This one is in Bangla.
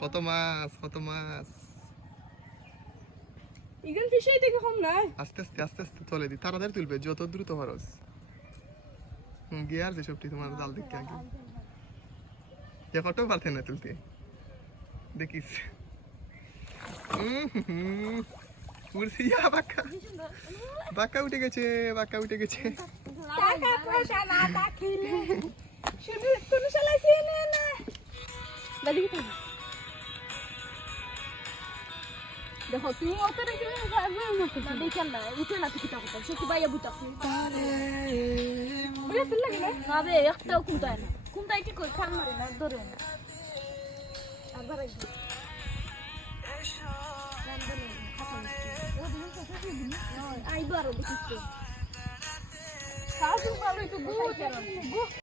কত মাছ কত মাছ ইগন ফিশাই থেকে কম না আস্তে আস্তে আস্তে আস্তে চলে দি তাড়াতাড়ি তুলবে যত দ্রুত পারস গিয়ার যে সবটি তোমার জাল দেখতে আগে এ কত পারতে না তুলতে দেখিস উড়ছিয়া বাঁকা বাঁকা উঠে গেছে বাঁকা উঠে গেছে টাকা পয়সা না দেখিলে শুধু কোন চালাইছি না না বাদি কি দেখো তুমি অত রেখে যাবে না দেখেন না উঠে না কিছু টাকা সে কি বাইয়া বুঝাছি বলে তুই লাগে না বে একটাও কুমতায় না কুমতায় কি কই খান মারে না ধরে না আবার আইবো আইবো আর বুঝছিস তো খাওয়া শুরু করলে তো গো